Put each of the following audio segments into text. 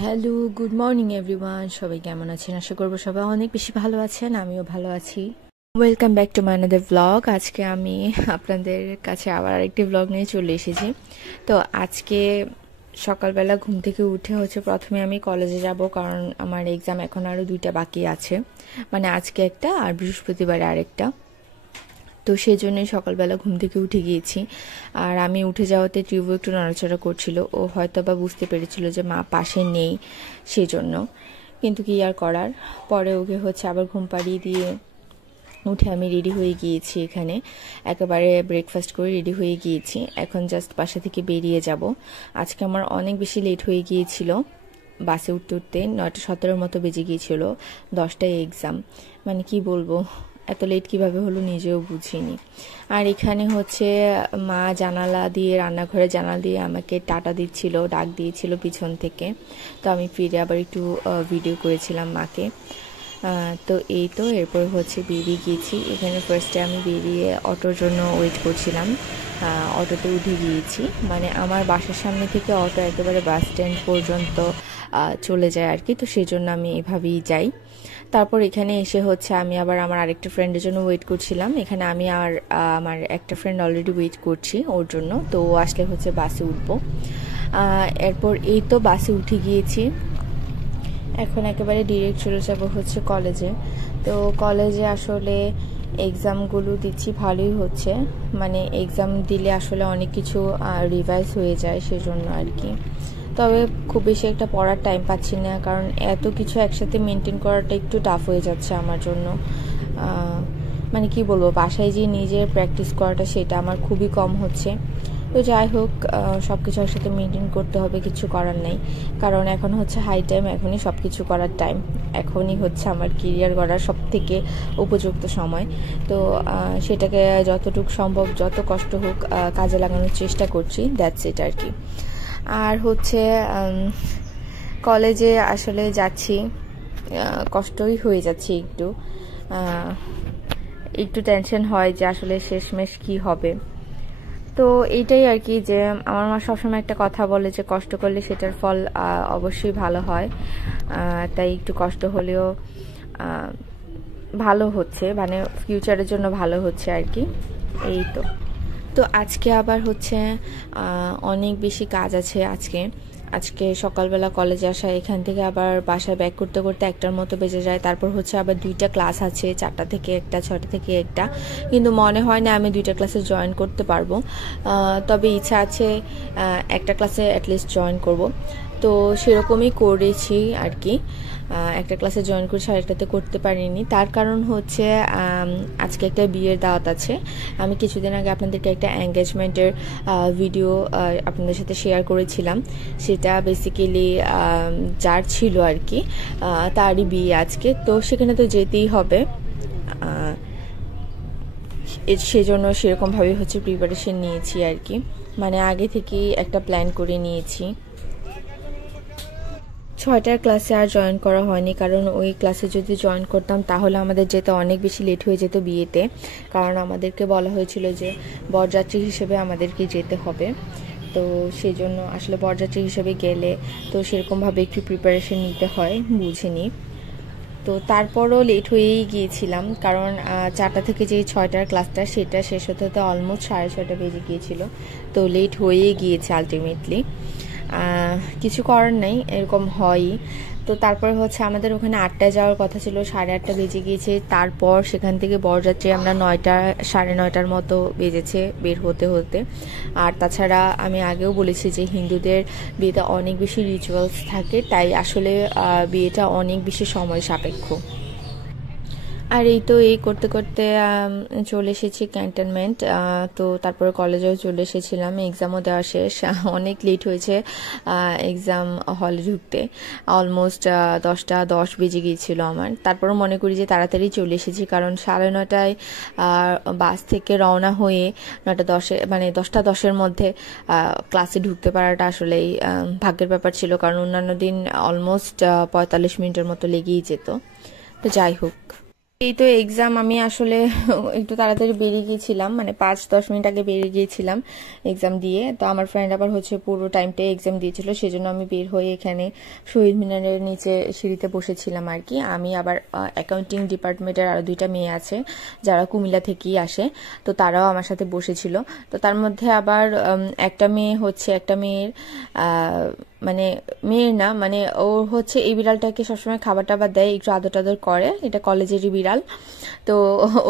Hello, good morning everyone. সবাই কেমন আছেন? আশা করবো সবাই অনেক বেশি ভালো আছেন, আমিও ভালো আছি। Welcome back to my another blog. আজকে আমি আপনাদের কাছে আবার আরেকটি ব্লগ নিয়ে চলে এসেছি। তো আজকে সকালবেলা ঘুম থেকে উঠে প্রথমে আমি কলেজে যাব, কারণ আমার এক্সাম এখন আরও 2টা বাকি আছে, মানে আজকে একটা আর বৃহস্পতিবারে আরেকটা। তো সেই জন্যই সকালবেলা ঘুম থেকে উঠে গিয়েছি। আর আমি উঠে যাওয়াতে টিউবও একটু নড়াচড়া করছিল, ও হয়তো বা বুঝতে পেরেছিল যে মা পাশে নেই, সেই জন্য। কিন্তু কি আর করার, পরে ওকে আবার ঘুম পাড়িয়ে দিয়ে উঠে আমি রেডি হয়ে গিয়েছি। এখানে একেবারে ব্রেকফাস্ট করে রেডি হয়ে গিয়েছি, এখন জাস্ট বাসা থেকে বেরিয়ে যাব। আজকে আমার অনেক বেশি লেট হয়ে গিয়েছিল, বাসে উঠতে উঠতে 9:17 মতো বেজে গিয়েছিল, 10টায় এক্সাম। মানে কি বলবো, এত লেট কিভাবে হলো নিজেও বুঝিনি। আর এখানে মা জানালা দিয়ে, রান্নাঘরে জানালা দিয়ে আমাকে টাটা দিচ্ছিল, ডাক দিয়েছিল পিছন থেকে। তো আমি ফিরে আবার একটু ভিডিও করেছিলাম মাকে। তো এই তো এরপর বেরিয়ে গিয়েছি। এখানে ফার্স্টে আমি বেরিয়ে অটোর জন্য ওয়েট করছিলাম। অটোতে উঠে গিয়েছি, মানে আমার বাসার সামনে থেকে অটো একেবারে বাস স্ট্যান্ড পর্যন্ত চলে যায় আর কি। তো সেই জন্য আমি এভাবেই যাই। তারপর এখানে এসে আমি আবার আমার আরেকটা ফ্রেন্ডের জন্য ওয়েট করছিলাম। এখানে আমি আর আমার একটা ফ্রেন্ড অলরেডি ওয়েট করছি ওর জন্য। তো ও আসলে বাসে উঠবো। এরপর এই তো বাসে উঠে গিয়েছি, এখন একেবারে ডিরেক্ট চলে যাব কলেজে। তো কলেজে আসলে এক্সামগুলো দিচ্ছি, ভালোই হচ্ছে। মানে এক্সাম দিলে আসলে অনেক কিছু রিভাইজ হয়ে যায়, সেজন্য আর কি। তবে খুব বেশি একটা পড়ার টাইম পাচ্ছি না, কারণ এত কিছু একসাথে মেনটেন করাটা একটু টাফ হয়ে যাচ্ছে আমার জন্য। মানে কি বলবো, বাসায় যে নিজের প্র্যাকটিস করাটা সেটা আমার খুবই কম হচ্ছে। তো যাই হোক, সব কিছু একসাথে মেনটেন করতে হবে, কিছু করার নেই। কারণ এখন হাই টাইম, এখনই সব কিছু করার টাইম, এখনই আমার কেরিয়ার গড়ার সব থেকে উপযুক্ত সময়। তো সেটাকে যতটুকু সম্ভব, যত কষ্ট হোক, কাজে লাগানোর চেষ্টা করছি, দ্যাটস ইট আর কি। আর কলেজে আসলে যাচ্ছি, কষ্টই হয়ে যাচ্ছে একটু। একটু টেনশন হয় যে আসলে শেষমেশ কি হবে। তো এইটাই আর কি, যে আমার মা সবসময় একটা কথা বলে যে কষ্ট করলে সেটার ফল অবশ্যই ভালো হয়। তাই একটু কষ্ট হলেও ভালো হচ্ছে, মানে ফিউচারের জন্য ভালো হচ্ছে আর কি। এই তো। তো আজকে আবার অনেক বেশি কাজ আছে আজকে সকালবেলা কলেজে আসা, এখান থেকে আবার বাসায় ব্যাক করতে করতে 1টার মতো বেজে যায়। তারপর আবার 2টা ক্লাস আছে, 4টা থেকে 1টা, 6টা থেকে 1টা। কিন্তু মনে হয় না আমি 2টা ক্লাসে জয়েন করতে পারবো। তবে ইচ্ছা আছে একটা ক্লাসে অ্যাটলিস্ট জয়েন করব। তো সেরকমই করেছি আর কি। একটা ক্লাসে জয়েন করেছি, আরেকটাতে করতে পারিনি। তার কারণ আজকে একটা বিয়ের দাওয়াত আছে। আমি কিছুদিন আগে আপনাদেরকে একটা এঙ্গেজমেন্টের ভিডিও আপনাদের সাথে শেয়ার করেছিলাম। সেটা বেসিক্যালি যার ছিল আর কি, তারই বিয়ে আজকে। তো সেখানে তো যেতেই হবে, সেজন্য সেরকমভাবে প্রিপারেশন নিয়েছি আর কি। মানে আগে থেকেই একটা প্ল্যান করে নিয়েছি। 6টার ক্লাসে আর জয়েন করা হয়নি, কারণ ওই ক্লাসে যদি জয়েন করতাম তাহলে আমাদের যেতে অনেক বেশি লেট হয়ে যেত বিয়েতে। কারণ আমাদেরকে বলা হয়েছিল যে বরযাত্রী হিসেবে আমাদেরকে যেতে হবে। তো সেই জন্য আসলে বরযাত্রী হিসেবে গেলে তো সেরকমভাবে একটু প্রিপারেশন নিতে হয়, বুঝিনি। তো তারপরও লেট হয়েই গিয়েছিলাম, কারণ 4টা থেকে যে 6টার ক্লাসটা সেটা শেষ হতে হতে অলমোস্ট 6:30 বেজে গিয়েছিল। তো লেট হয়েই গিয়েছে আলটিমেটলি। কিছু করার নেই, এরকম হয়ই। তো তারপর আমাদের ওখানে 8টায় যাওয়ার কথা ছিল, 8:30 বেজে গিয়েছে। তারপর সেখান থেকে বরযাত্রী আমরা 9টা, 9:30 মতো বেজেছে বের হতে হতে। আর তাছাড়া আমি আগেও বলেছি যে হিন্দুদের বিয়েতে অনেক বেশি রিচুয়ালস থাকে, তাই আসলে বিয়েটা অনেক বেশি সময় সাপেক্ষ। আর এই তো এই করতে করতে চলে এসেছি ক্যান্টনমেন্ট। তো তারপরে কলেজেও চলে এসেছিলাম, এক্সামও দেওয়া শেষ। অনেক লেট হয়েছে এক্সাম হলে ঢুকতে, অলমোস্ট 10:10 বেজে গিয়েছিল আমার। তারপরও মনে করি যে তাড়াতাড়ি চলে এসেছি, কারণ 9:30টায় বাস থেকে রওনা হয়ে 9:10, মানে 10:10-এর মধ্যে ক্লাসে ঢুকতে পারাটা আসলেই ভাগ্যের ব্যাপার ছিল, কারণ অন্যান্য দিন অলমোস্ট 45 মিনিটের মতো লেগেই যেত। তো যাই হোক। এই তো এক্সাম, আমি আসলে একটু তাড়াতাড়ি বেরিয়ে গিয়েছিলাম, মানে 5-10 মিনিট আগে বেরিয়ে গিয়েছিলাম এক্সাম দিয়ে। তো আমার ফ্রেন্ড আবার হচ্ছে পুরো টাইমটাই এক্সাম দিয়েছিল, সেজন্য আমি বের হয়ে এখানে শহীদ মিনারের নিচে সিঁড়িতে বসেছিলাম আর কি। আমি আবার অ্যাকাউন্টিং ডিপার্টমেন্টের আরো 2টা মেয়ে আছে যারা কুমিল্লা থেকেই আসে, তো তারাও আমার সাথে বসেছিল। তো তার মধ্যে আবার একটা মেয়ে হচ্ছে, একটা মেয়ের মানে মেয়ের না, মানে ও হচ্ছে এই বিড়ালটাকে সবসময় খাবার টাবার দেয়, একটু আদর টাদর করে, এটা কলেজেরই বিড়াল। তো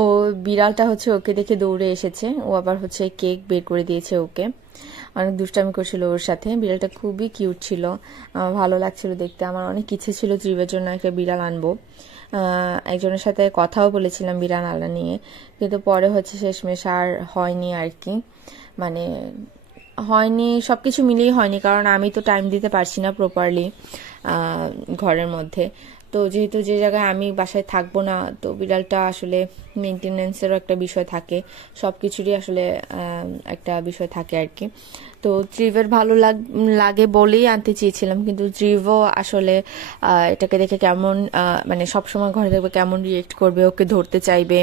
ও বিড়ালটা হচ্ছে ওকে দেখে দৌড়ে এসেছে, ও আবার হচ্ছে কেক বের করে দিয়েছে ওকে, অনেক দুষ্টামি করছিল ওর সাথে। বিড়ালটা খুবই কিউট ছিল, আমার ভালো লাগছিল দেখতে। আমার অনেক ইচ্ছে ছিল ত্রিবের জন্য একটা বিড়াল আনবো, একজনের সাথে কথাও বলেছিলাম বিড়াল আনা নিয়ে, কিন্তু পরে হচ্ছে শেষমেশ আর হয়নি আর কি। মানে হয়নি, সবকিছু মিলিয়ে হয়নি, কারণ আমি তো টাইম দিতে পারছি না প্রপারলি ঘরের মধ্যে। তো যেহেতু যে জায়গায় আমি বাসায় থাকবো না, তো বিড়ালটা আসলে মেনটেনেন্সেরও একটা বিষয় থাকে, সবকিছুরই আসলে একটা বিষয় থাকে আর কি। তো ত্রিভের ভালো লাগে বলেই আনতে চেয়েছিলাম, কিন্তু ত্রিভও আসলে এটাকে দেখে কেমন, মানে সবসময় ঘরে থাকবে, কেমন রিয়েক্ট করবে, ওকে ধরতে চাইবে,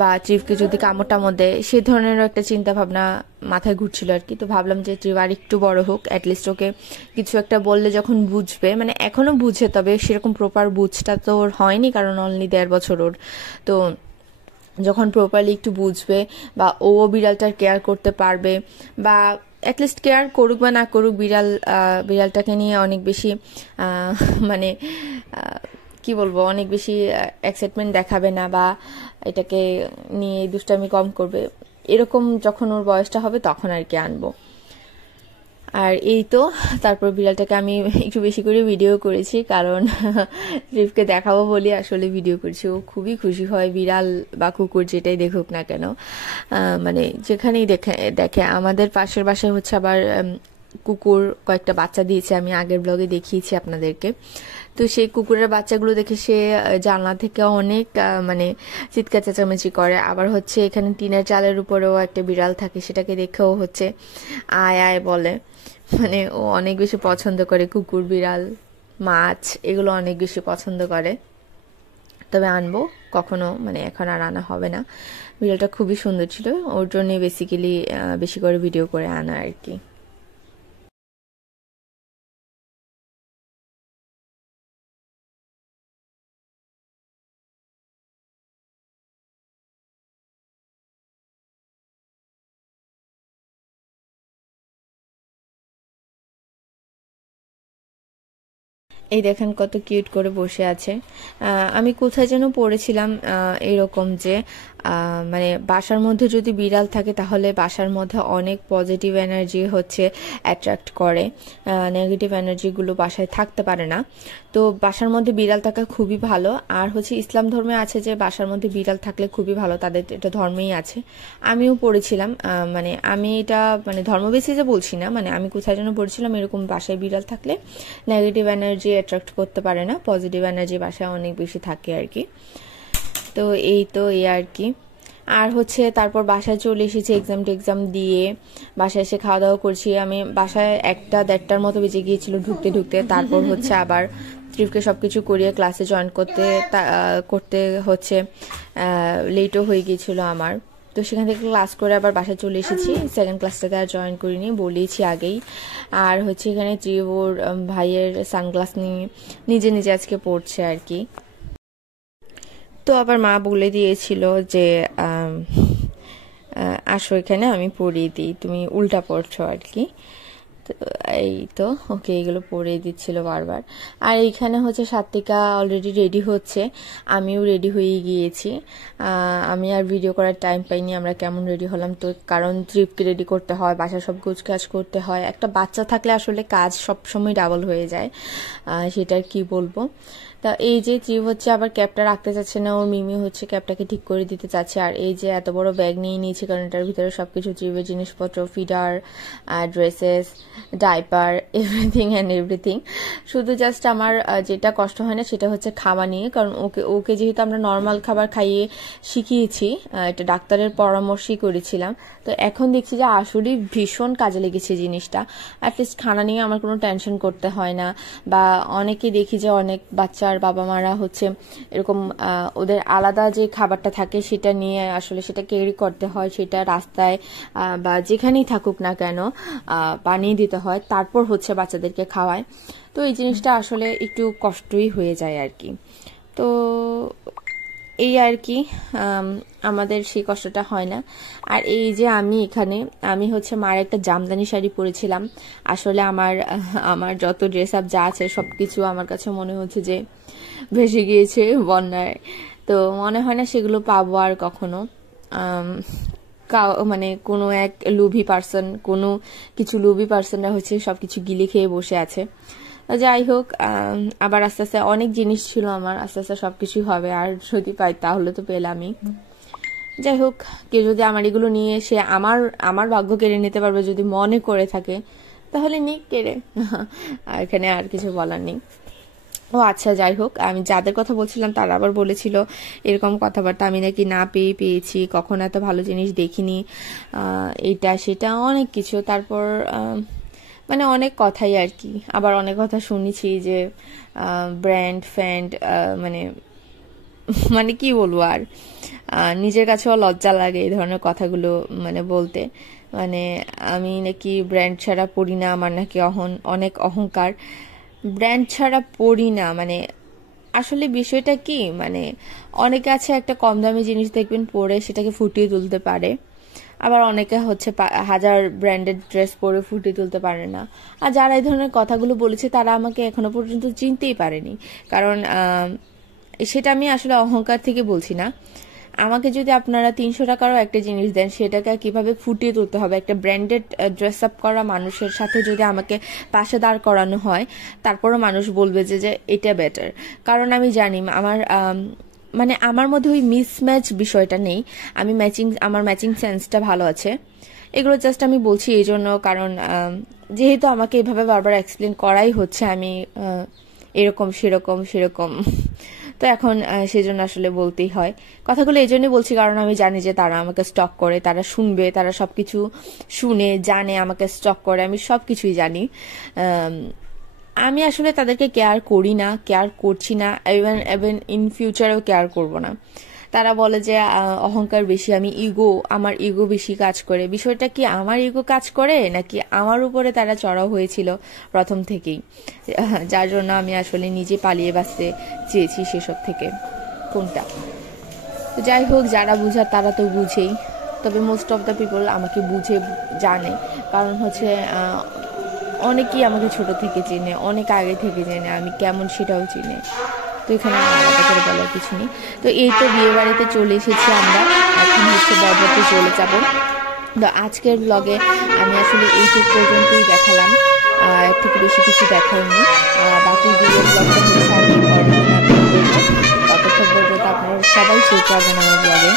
বা ত্রিভকে যদি কামড় টামড় দেয়, সে ধরনেরও একটা চিন্তা ভাবনা মাথায় ঘুরছিল আর কি। তো ভাবলাম যে ত্রিভ আর একটু বড় হোক, অ্যাটলিস্ট ওকে কিছু একটা বললে যখন বুঝবে, মানে এখনো বুঝে, তবে সেরকম প্রপার বুঝটা তো ওর হয়নি, কারণ অনলি 1.5 বছর ওর। তো যখন প্রপারলি একটু বুঝবে, বা ও বিড়ালটার কেয়ার করতে পারবে, বা অ্যাটলিস্ট কেয়ার করুক বা না করুক, বিড়ালটাকে নিয়ে অনেক বেশি মানে কি বলবো, অনেক বেশি এক্সাইটমেন্ট দেখাবে না, বা এটাকে নিয়ে দুষ্টামি কম করবে, এরকম যখন ওর বয়সটা হবে তখন আর কি আনবো। আর এই তো, তারপর বিড়ালটাকে আমি একটু বেশি করে ভিডিও করেছি, কারণ রিফকে দেখাবো বলে আসলে ভিডিও করেছি। ও খুবই খুশি হয়, বিড়াল বা কুকুর যেটাই দেখুক না কেন, মানে যেখানেই দেখে দেখে। আমাদের পাশের বাসায় হচ্ছে আবার কুকুর কয়েকটা বাচ্চা দিয়েছে, আমি আগের ব্লগে দেখিয়েছি আপনাদেরকে। তো সেই কুকুরের বাচ্চাগুলো দেখে সে জানলা থেকে অনেক মানে চিৎকার চেঁচামেচি করে। আবার হচ্ছে এখানে টিনের চালের উপরেও একটা বিড়াল থাকে, সেটাকে দেখেও হচ্ছে আয় আয় বলে। মানে ও অনেক বেশি পছন্দ করে কুকুর, বিড়াল, মাছ, এগুলো অনেক বেশি পছন্দ করে। তবে আনবো কখনো, মানে এখন আর আনা হবে না। বিড়ালটা খুবই সুন্দর ছিল, ওর জন্য বেসিক্যালি বেশি করে ভিডিও করে আনা আর কি। এই দেখেন কত কিউট করে বসে আছে। আমি কোথায় যেন পড়েছিলাম এরকম যে মানে বাসার মধ্যে যদি বিড়াল থাকে তাহলে বাসার মধ্যে অনেক পজিটিভ এনার্জি হচ্ছে অ্যাট্রাক্ট করে, নেগেটিভ এনার্জিগুলো বাসায় থাকতে পারে না। তো বাসার মধ্যে বিড়াল থাকা খুবই ভালো। আর হচ্ছে ইসলাম ধর্মে আছে যে বাসার মধ্যে বিড়াল থাকলে খুবই ভালো, তাদের এটা ধর্মেই আছে। আমিও পড়েছিলাম, মানে আমি এটা মানে ধর্ম বেসিসে বলছি না, মানে আমি কোথায় যেন পড়েছিলাম এরকম বাসায় বিড়াল থাকলে নেগেটিভ এনার্জি অ্যাট্রাক্ট করতে পারে না, পজিটিভ এনার্জি বাসায় অনেক বেশি থাকে আর কি। তো এই তো এই আর কি। আর হচ্ছে তারপর বাসায় চলে এসেছি এক্সাম দিয়ে, বাসায় এসে খাওয়া দাওয়া করছি। আমি বাসায় 1-1:30টার মতো বেজে গিয়েছিল ঢুকতে ঢুকতে। তারপর হচ্ছে আবার ত্রিফকে সবকিছু করিয়ে ক্লাসে জয়েন করতে হচ্ছে লেটও হয়ে গিয়েছিল আমার। তো সেখান থেকে ক্লাস করে আবার বাসায় চলে এসেছি, সেকেন্ড ক্লাসটাতে আর জয়েন করিনি, বলেছি আগেই। আর হচ্ছে এখানে ত্রিভ ওর ভাইয়ের সানগ্লাস নিয়ে নিজে নিজে আজকে পড়ছে আর কি। তো আবার মা বলে দিয়েছিল যে আসো এখানে আমি পড়িয়ে দিই, তুমি উল্টা পড়ছো আর কি। তো এই তো ওকে এগুলো পড়িয়ে দিচ্ছিল বারবার। আর এইখানে হচ্ছে সাত্বিকা অলরেডি রেডি হচ্ছে, আমিও রেডি হয়ে গিয়েছি। আমি আর ভিডিও করার টাইম পাইনি আমরা কেমন রেডি হলাম, তো কারণ ট্রিপকে রেডি করতে হয়, বাসা সব কাজ করতে হয়। একটা বাচ্চা থাকলে আসলে কাজ সবসময় ডাবল হয়ে যায়, সেটা কি বলবো। তা এই যে ত্রিভ হচ্ছে আবার ক্যাপটা রাখতে চাচ্ছে না, ওর মিমি হচ্ছে ক্যাপটাকে ঠিক করে দিতে চাচ্ছে। আর এই যে এত বড় ব্যাগ নিয়ে নিয়েছে, কারণ এটার ভিতরে সবকিছু ত্রিভের জিনিসপত্র, ফিডার, ড্রেসেস, ডাইপার, এভরিথিং। শুধু জাস্ট আমার যেটা কষ্ট হয় না সেটা হচ্ছে খাওয়া নিয়ে, কারণ ওকে যেহেতু আমরা নর্মাল খাবার খাইয়ে শিখিয়েছি, এটা ডাক্তারের পরামর্শই করেছিলাম। তো এখন দেখছি যে আসলে ভীষণ কাজে লেগেছে জিনিসটা। অ্যাটলিস্ট খানা নিয়ে আমার কোনো টেনশন করতে হয় না। বা অনেকে দেখি যে অনেক বাচ্চা যার বাবা মারা হচ্ছে এরকম ওদের আলাদা যে খাবারটা থাকে সেটা নিয়ে আসলে সেটা ক্যারি করতে হয়, সেটা রাস্তায় বা যেখানেই থাকুক না কেন বানিয়ে দিতে হয়, তারপর হচ্ছে বাচ্চাদেরকে খাওয়ায়। তো এই জিনিসটা আসলে একটু কষ্টই হয়ে যায় আর কি। তো এই আর কি, আমাদের সেই কষ্টটা হয় না। আর এই যে আমি হচ্ছে মার একটা জামদানি শাড়ি পরেছিলাম। আসলে আমার যত ড্রেস আপ যা আছে সবকিছু আমার কাছে মনে হচ্ছে যে ভেসে গিয়েছে বন্যায়। তো মনে হয় না সেগুলো পাবো আর কখনো। মানে কোনো এক লোভী পার্সন, কোনো কিছু লোভী পার্সনরা হচ্ছে সবকিছু গিলে খেয়ে বসে আছে। যাই হোক, আবার আস্তে আস্তে অনেক জিনিস ছিল আমার, আস্তে আস্তে সবকিছুই হবে। আর যদি পাই তাহলে তো পেলামই। যাই হোক, কেউ যদি আমার এগুলো নিয়ে সে আমার ভাগ্য কেড়ে নিতে পারবে যদি মনে করে থাকে, তাহলে নিক কেড়ে। আর এখানে আর কিছু বলার নেই। ও আচ্ছা, যাই হোক, আমি যাদের কথা বলছিলাম তারা আবার বলেছিল এরকম কথাবার্তা আমি নাকি না পেয়েছি, কখনো এত ভালো জিনিস দেখিনি, এটা সেটা অনেক কিছু। তারপর মানে অনেক কথাই আর কি। আবার অনেক কথা শুনেছি যে ব্র্যান্ড ফ্যান্ড, মানে মানে কি বলবো আর, নিজের কাছেও লজ্জা লাগে এই ধরনের কথাগুলো মানে বলতে। মানে আমি নাকি ব্র্যান্ড ছাড়া পড়ি না, আমার নাকি অনেক অহংকার, ব্র্যান্ড ছাড়া পড়ি না। মানে আসলে বিষয়টা কি, মানে অনেকে আছে একটা কম দামি জিনিস দেখবেন পরে সেটাকে ফুটিয়ে তুলতে পারে, আবার অনেকে হচ্ছে হাজার ব্র্যান্ডেড ড্রেস পরে ফুটিয়ে তুলতে পারে না। আর যারা এই ধরনের কথাগুলো বলেছে তারা আমাকে এখনো পর্যন্ত চিনতেই পারেনি। কারণ সেটা আমি আসলে অহংকার থেকে বলছি না। আমাকে যদি আপনারা 300 টাকারও একটা জিনিস দেন, সেটাকে কিভাবে ফুটিয়ে তুলতে হবে, একটা ব্র্যান্ডেড ড্রেস আপ করা মানুষের সাথে যদি আমাকে পাশে দাঁড় করানো হয়, তারপরও মানুষ বলবে যে এটা বেটার। কারণ আমি জানি মানে আমার মধ্যে ওই মিসম্যাচ বিষয়টা নেই। আমার ম্যাচিং সেন্সটা ভালো আছে। এগুলো জাস্ট আমি বলছি এই জন্য, কারণ যেহেতু আমাকে এভাবে বারবার এক্সপ্লেন করাই হচ্ছে আমি এরকম সেরকম, তো এখন সেজন্য আসলে বলতেই হয় কথাগুলো। এই জন্যই বলছি কারণ আমি জানি যে তারা আমাকে স্টক করে, তারা শুনবে, তারা সবকিছু শুনে জানে আমাকে স্টক করে, আমি সবকিছুই জানি। আমি আসলে তাদেরকে কেয়ার করি না, কেয়ার করছি না, ইভেন ইন ফিউচারেও কেয়ার করব না। তারা বলে যে অহংকার বেশি, আমার ইগো বেশি কাজ করে। বিষয়টা কি আমার ইগো কাজ করে নাকি আমার উপরে তারা চড়াও হয়েছিল প্রথম থেকেই, যার জন্য আমি আসলে নিজে পালিয়ে বাঁচতে চেয়েছি সেসব থেকে, কোনটা? তো যাই হোক, যারা বুঝার তারা তো বুঝেই, তবে মোস্ট অফ দ্য পিপল আমাকে বুঝে জানে। কারণ হচ্ছে অনেকেই আমাকে ছোট থেকে চেনে, অনেক আগে থেকে চেনে, আমি কেমন সেটাও চিনে। তো এখানে আলাদা করে বলার কিছু নেই। তো এই তো বিয়ে বাড়িতে চলে এসেছি আমরা, এখন হচ্ছে বরযাত্রী চলে যাব। তো আজকের ব্লগে আমি আসলে এইটুক পর্যন্তই দেখালাম, এর থেকে বেশি কিছু দেখাইনি। বাকি বিয়ের ব্লগটা হচ্ছে আমি পরের দিন আপলোড করবো। ততক্ষণ পর্যন্ত আপনারা সবাই চোখ রাখবেন আমার ব্লগে।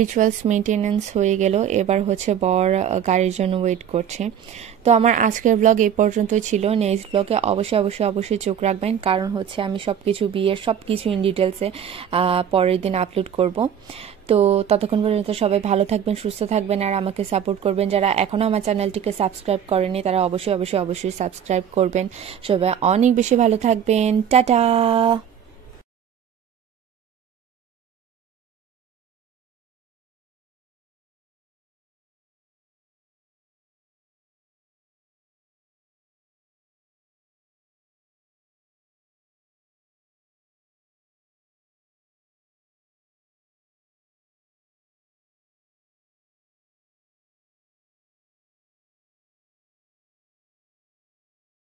রিচুয়ালস মেনটেনেন্স হয়ে গেল, এবার হচ্ছে বর গাড়ির জন্য ওয়েট করছে। তো আমার আজকের ব্লগ এই পর্যন্তই ছিল। নেক্সট ব্লগে অবশ্যই চোখ রাখবেন, কারণ হচ্ছে আমি সবকিছু বিয়ের সবকিছু ইন ডিটেলসে পরের দিন আপলোড করব। তো ততক্ষণ পর্যন্ত সবাই ভালো থাকবেন, সুস্থ থাকবেন, আর আমাকে সাপোর্ট করবেন। যারা এখনও আমার চ্যানেলটিকে সাবস্ক্রাইব করেনি তারা অবশ্যই সাবস্ক্রাইব করবেন। সবাই অনেক বেশি ভালো থাকবেন। টাটা।